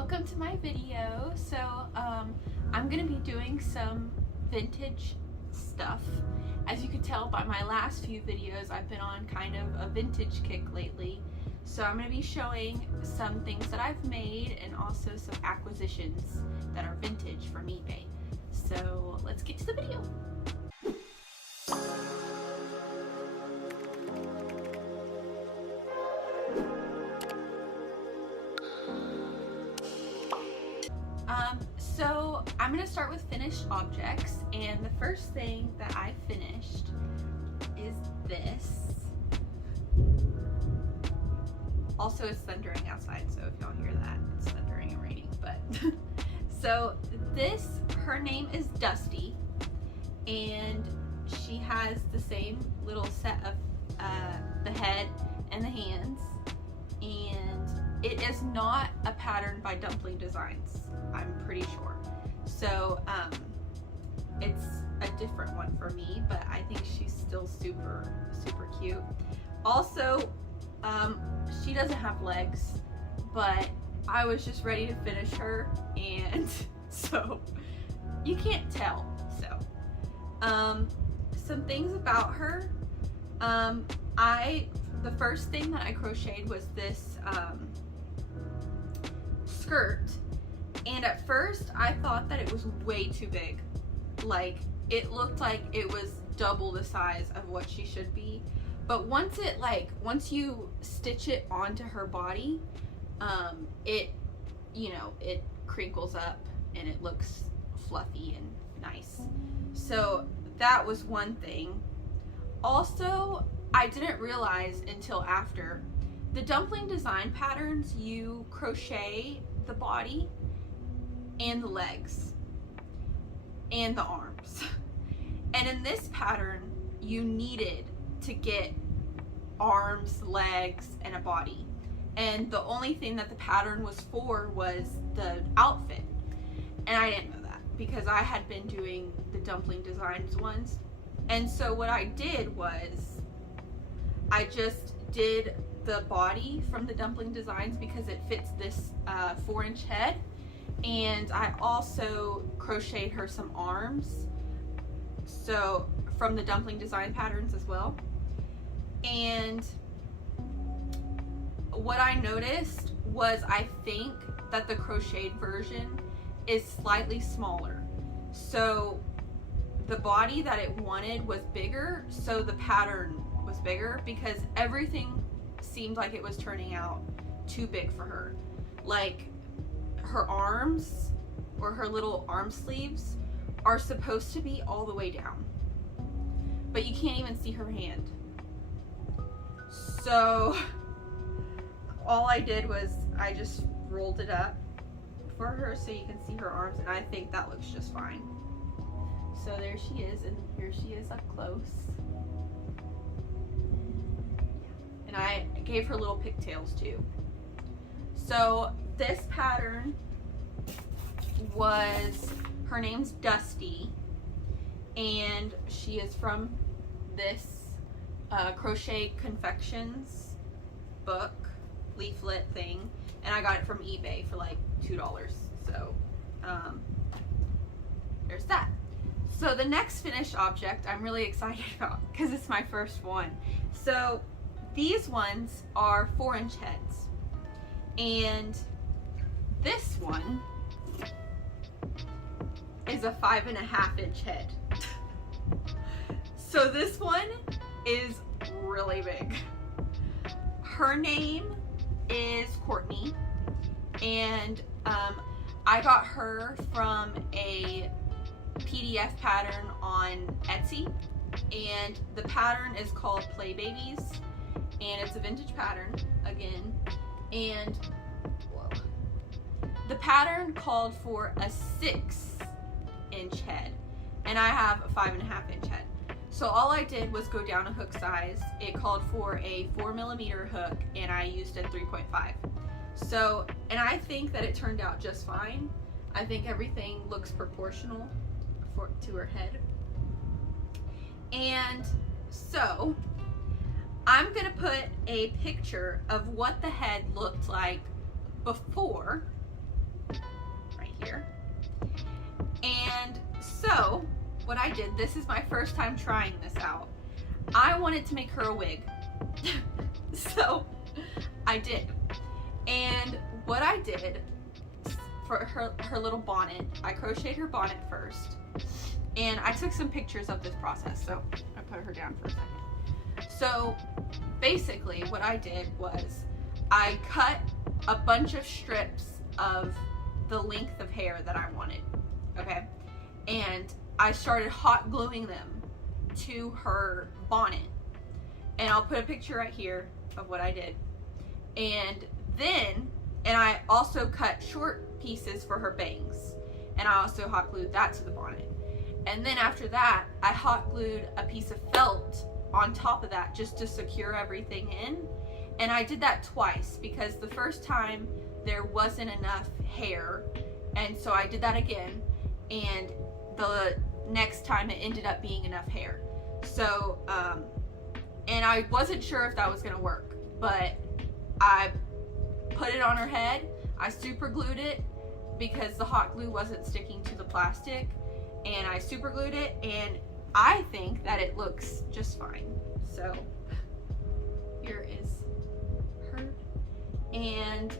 welcome to my video. I'm gonna be doing some vintage stuff. As you can tell by my last few videos, I've been on kind of a vintage kick lately. So I'm gonna be showing some things that I've made and also some acquisitions that are vintage from eBay. So let's get to the video. So I'm going to start with finished objects, and the first thing that I finished is this. Also, it's thundering outside, so if y'all hear that, it's thundering and raining, but so this, her name is Dusty, and she has the same little set of the head and the hands, and it is not a pattern by Dumpling Designs, I'm pretty sure. So it's a different one for me, but I think she's still super cute. Also, she doesn't have legs, but I was just ready to finish her, and so you can't tell. So some things about her. The first thing that I crocheted was this skirt, and at first I thought that it was way too big. Like, it looked like it was double the size of what she should be, but once you stitch it onto her body, it crinkles up and it looks fluffy and nice. So that was one thing. Also, I didn't realize until after, the Dumpling Design patterns, you crochet the body and the legs and the arms. And in this pattern, you needed to get arms, legs, and a body. And the only thing that the pattern was for was the outfit. And I didn't know that because I had been doing the Dumpling Designs ones. And so what I did was I just did the body from the Dumpling Designs because it fits this 4-inch head, and I also crocheted her some arms, so from the Dumpling Design patterns as well. And what I noticed was I think that the crocheted version is slightly smaller, so the body that it wanted was bigger, so the pattern was bigger, because everything seemed like it was turning out too big for her. Like, her arms, or her little arm sleeves, are supposed to be all the way down, but you can't even see her hand. So all I did was I just rolled it up for her so you can see her arms, and I think that looks just fine. So there she is, and here she is up close. And I gave her little pigtails too. So this pattern was, her name's Dusty, and she is from this Crochet Confections book, leaflet thing, and I got it from eBay for like $2. So there's that. So the next finished object I'm really excited about because it's my first one. So these ones are 4-inch heads, and this one is a 5.5-inch head. So this one is really big. Her name is Courtney, and I got her from a PDF pattern on Etsy, and the pattern is called Play Babies, and it's a vintage pattern again, and the pattern called for a 6-inch head, and I have a 5.5-inch head. So all I did was go down a hook size. It called for a 4mm hook, and I used a 3.5. So, and I think that it turned out just fine. I think everything looks proportional to her head. And so I'm gonna put a picture of what the head looked like before So what I did, this is my first time trying this out. I wanted to make her a wig. So I did. And what I did for her little bonnet, I crocheted her bonnet first. And I took some pictures of this process, so I put her down for a second. So basically what I did was I cut a bunch of strips of the length of hair that I wanted, okay? And I started hot gluing them to her bonnet. And I'll put a picture right here of what I did. And I also cut short pieces for her bangs. And I also hot glued that to the bonnet. And then after that, I hot glued a piece of felt on top of that just to secure everything in. And I did that twice because the first time there wasn't enough hair. And so I did that again. And the next time it ended up being enough hair. So, and I wasn't sure if that was gonna work, but I put it on her head. I super glued it because the hot glue wasn't sticking to the plastic, and I super glued it, and I think that it looks just fine. So here is her. And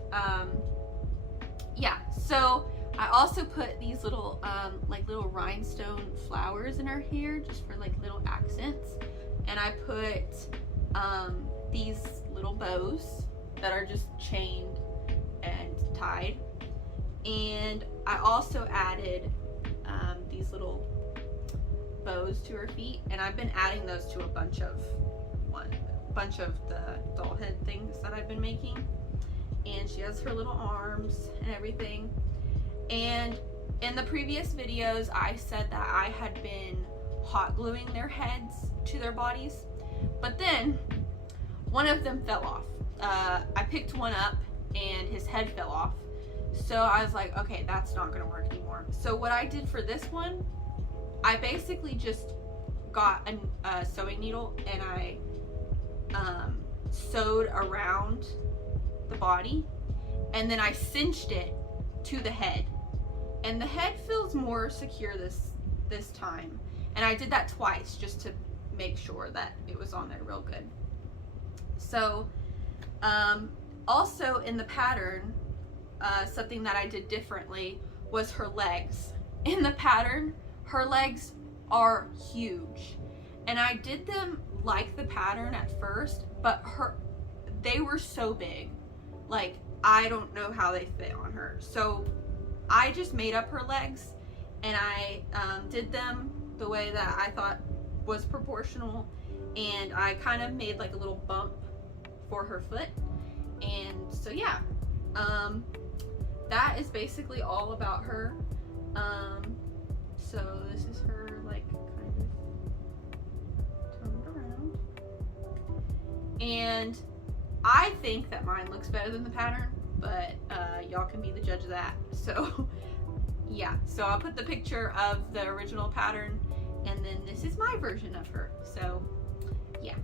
yeah, so I also put these little like little rhinestone flowers in her hair just for like little accents. And I put these little bows that are just chained and tied. And I also added these little bows to her feet, and I've been adding those to a bunch of the doll head things that I've been making. And she has her little arms and everything. And in the previous videos, I said that I had been hot gluing their heads to their bodies, but then one of them fell off. I picked one up and his head fell off. So I was like, okay, that's not gonna work anymore. So what I did for this one, I basically just got a sewing needle and I sewed around the body, and then I cinched it to the head. And the head feels more secure this time. And I did that twice just to make sure that it was on there real good. So also in the pattern, something that I did differently was her legs. In the pattern, her legs are huge. And I did them like the pattern at first, but they were so big. Like, I don't know how they fit on her. So I just made up her legs, and I did them the way that I thought was proportional, and I kind of made like a little bump for her foot. And so yeah, that is basically all about her. So this is her like kind of turned around, and I think that mine looks better than the pattern, but y'all can be the judge of that. So yeah, so I'll put the picture of the original pattern, and then this is my version of her. So yeah.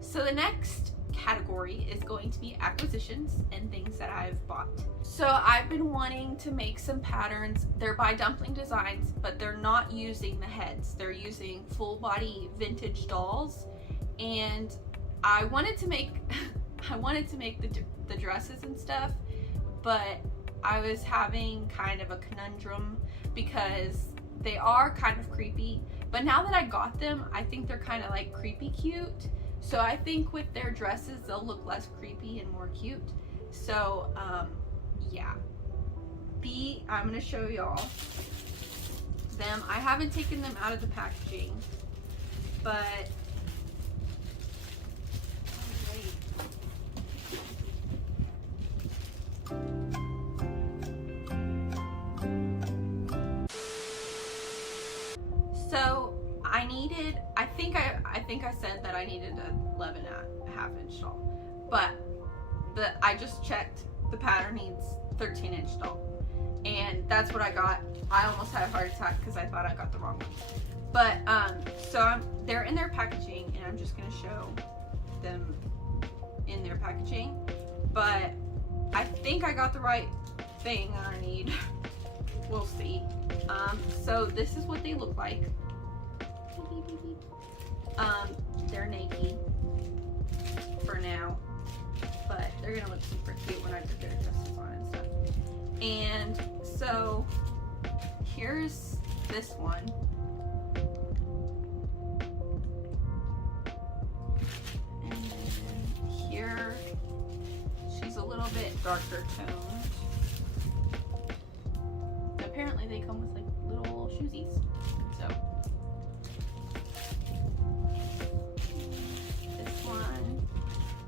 So the next category is going to be acquisitions and things that I've bought. So I've been wanting to make some patterns. They're by Dumpling Designs, but they're not using the heads. They're using full body vintage dolls, and I wanted to make the dresses and stuff, but I was having kind of a conundrum because they are kind of creepy, but now that I got them, I think they're kind of like creepy cute. So I think with their dresses, they'll look less creepy and more cute. So yeah, I'm gonna show y'all them. I haven't taken them out of the packaging, but so I think I said that I needed an 11.5-inch doll, but I just checked, the pattern needs 13-inch doll, and that's what I got. I almost had a heart attack because I thought I got the wrong one. But so they're in their packaging, and I'm just gonna show them in their packaging, but I think I got the right thing I need. we'll see. So this is what they look like. They're naked for now, but they're gonna look super cute when I put their dresses on and stuff. And so here's this one. And then here, she's a little bit darker toned. Apparently they come with like little shoesies. So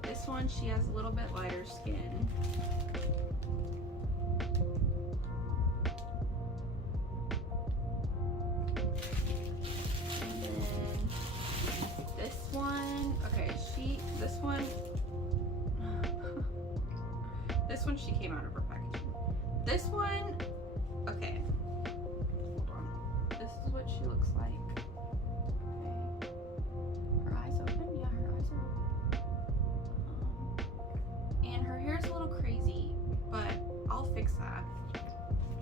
this one, she has a little bit lighter skin. And then this one, okay, this one she came out of her packaging. This one, okay, hold on. This is what she looks like. Okay. Her eyes open? Yeah, her eyes are open. And her hair's a little crazy, but I'll fix that.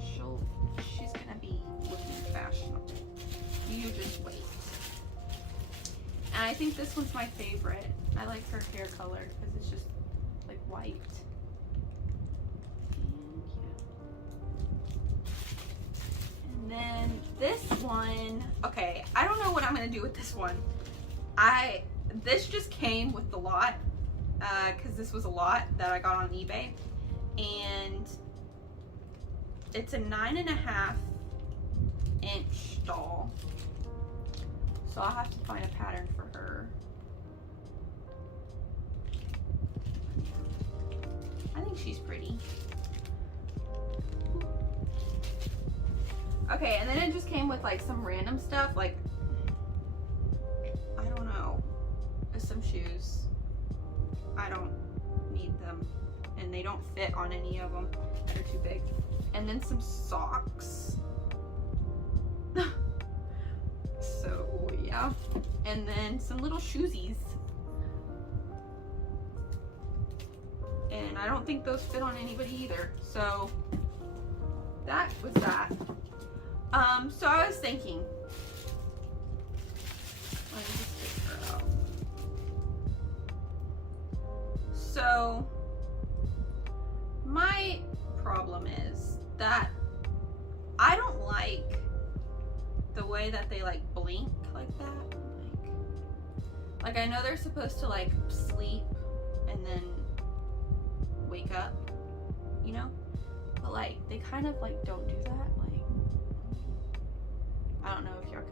She's gonna be looking fashionable. You just wait. And I think this one's my favorite. I like her hair color because it's just like white. And then this one, okay, I don't know what I'm gonna do with this one. This just came with the lot, because this was a lot that I got on eBay, and it's a 9.5 inch doll. So I'll have to find a pattern for her. I think she's pretty. Okay, and then it just came with like some random stuff, like, I don't know, some shoes. I don't need them, and they don't fit on any of them. They're too big. And then some socks. So yeah, and then some little shoesies, and I don't think those fit on anybody either. So that was that. So I was thinking, let me just take her out. So my problem is that I don't like the way that they like blink like that. Like I know they're supposed to like sleep and then wake up, you know, but like they kind of like don't do that. Like I don't know if y'all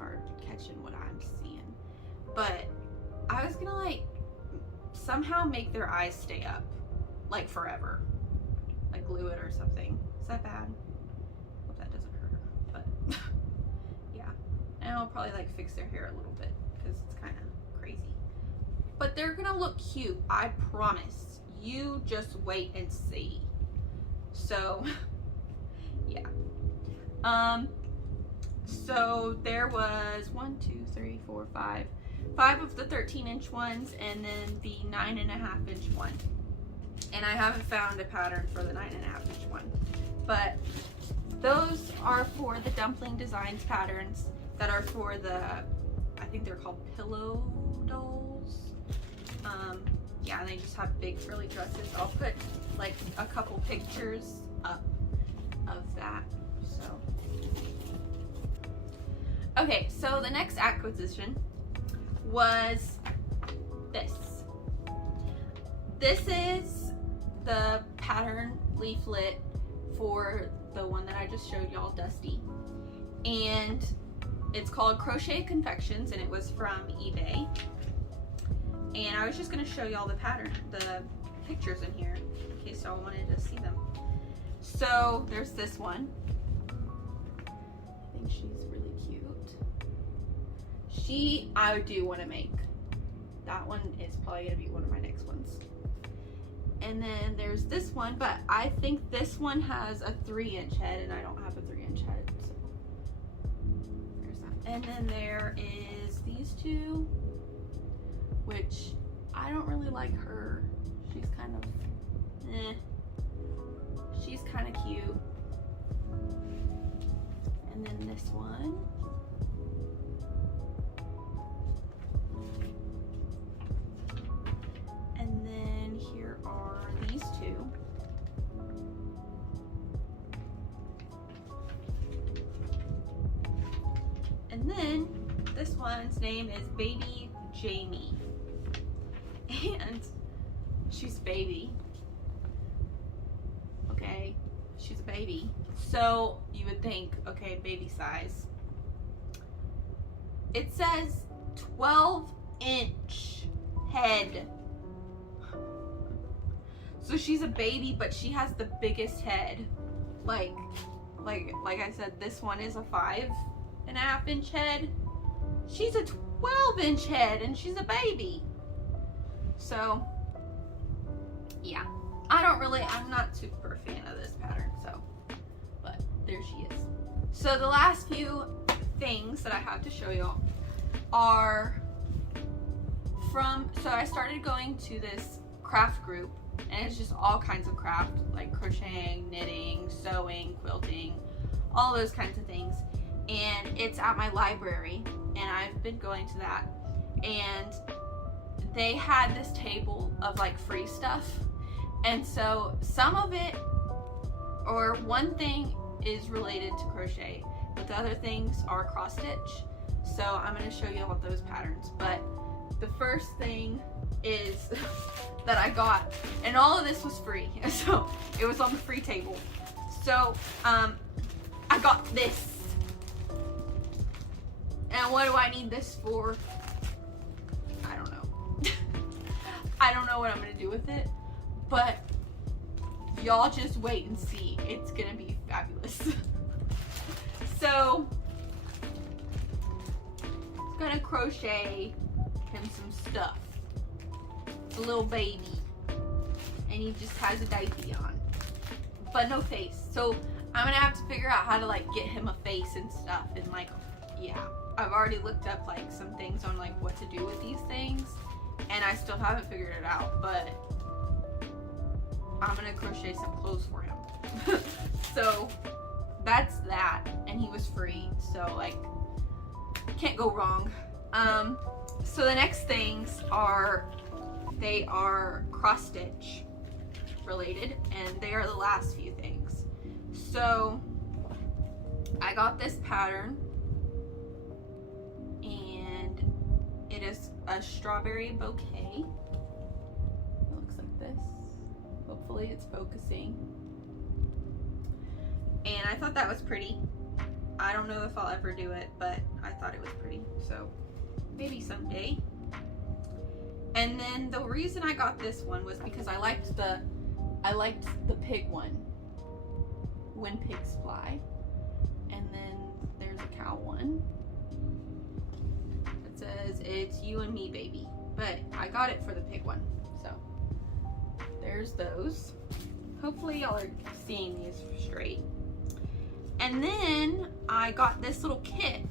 are catching what I'm seeing, but I was gonna like somehow make their eyes stay up like forever, like glue it or something. Is that bad? Hope that doesn't hurt her, but yeah. And I'll probably like fix their hair a little bit because it's kind of crazy, but they're gonna look cute, I promise. You just wait and see. So yeah. So there was 1, 2, 3, 4, 5 of the 13-inch ones, and then the 9.5-inch one. And I haven't found a pattern for the 9.5-inch one, but those are for the Dumpling Designs patterns that are for the, I think they're called pillow dolls. Yeah, and they just have big frilly dresses. I'll put like a couple pictures up of that. So okay, so the next acquisition was this. This is the pattern leaflet for the one that I just showed y'all, Dusty. And it's called Crochet Confections, and it was from eBay. And I was just gonna show y'all the pattern, the pictures in here, in case y'all wanted to see them. So there's this one. I think she's really cute. I do want to make. That one is probably gonna be one of my next ones. And then there's this one, but I think this one has a 3-inch head, and I don't have a 3-inch head, so there's that. And then there is these two, which I don't really like her. She's kind of, she's kind of cute. And then this one. And then here are these two. And then this one's name is Baby Jamie. And she's a baby. Okay, she's a baby. So you would think, okay, baby size. It says 12-inch head. So she's a baby, but she has the biggest head. Like I said, this one is a 5.5-inch head. She's a 12-inch head, and she's a baby. So, yeah. I'm not super fan of this pattern, so, but there she is. So the last few things that I have to show y'all are so I started going to this craft group, and it's just all kinds of craft, like crocheting, knitting, sewing, quilting, all those kinds of things. And it's at my library, and I've been going to that. And they had this table of like free stuff. And so some of it, or one thing is related to crochet, but the other things are cross stitch. So I'm going to show you all those patterns. But the first thing is that I got, and all of this was free, so it was on the free table. So I got this. And what do I need this for? I don't know. I don't know what I'm gonna do with it, but y'all just wait and see. It's gonna be fabulous. So it's gonna crochet him some stuff. It's a little baby, and he just has a diaper on, but no face. So I'm gonna have to figure out how to like get him a face and stuff, and like, yeah. I've already looked up like some things on like what to do with these things, and I still haven't figured it out, but I'm gonna crochet some clothes for him. So that's that, and he was free, so like can't go wrong. So the next things are, they are cross stitch related, and they are the last few things. So I got this pattern, and it is a strawberry bouquet. It looks like this. Hopefully it's focusing. And I thought that was pretty. I don't know if I'll ever do it, but I thought it was pretty, so maybe someday. And then the reason I got this one was because I liked the pig one, When Pigs Fly. And then there's a cow one. It says, it's you and me, baby. But I got it for the pig one. So there's those. Hopefully y'all are seeing these straight. And then I got this little kit.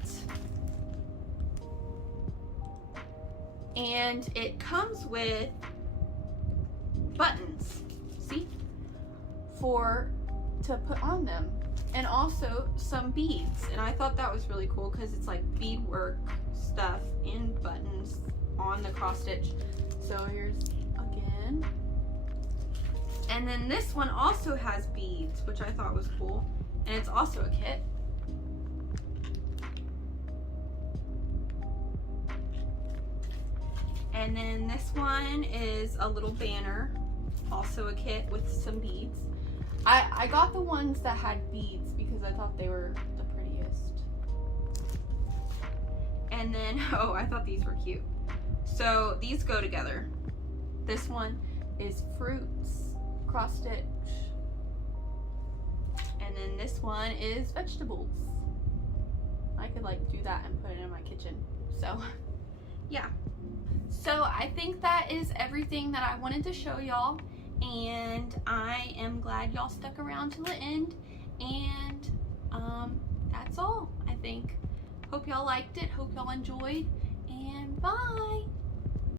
And it comes with buttons, see? To put on them. And also some beads. And I thought that was really cool because it's like beadwork stuff and buttons on the cross stitch. So here's again. And then this one also has beads, which I thought was cool. And it's also a kit. And then this one is a little banner, also a kit with some beads. I got the ones that had beads because I thought they were the prettiest. And then, oh, I thought these were cute. So these go together. This one is fruits, cross stitch. And then this one is vegetables. I could like do that and put it in my kitchen. So yeah. So I think that is everything that I wanted to show y'all. And I am glad y'all stuck around till the end. And that's all, I think. Hope y'all liked it. Hope y'all enjoyed. And bye.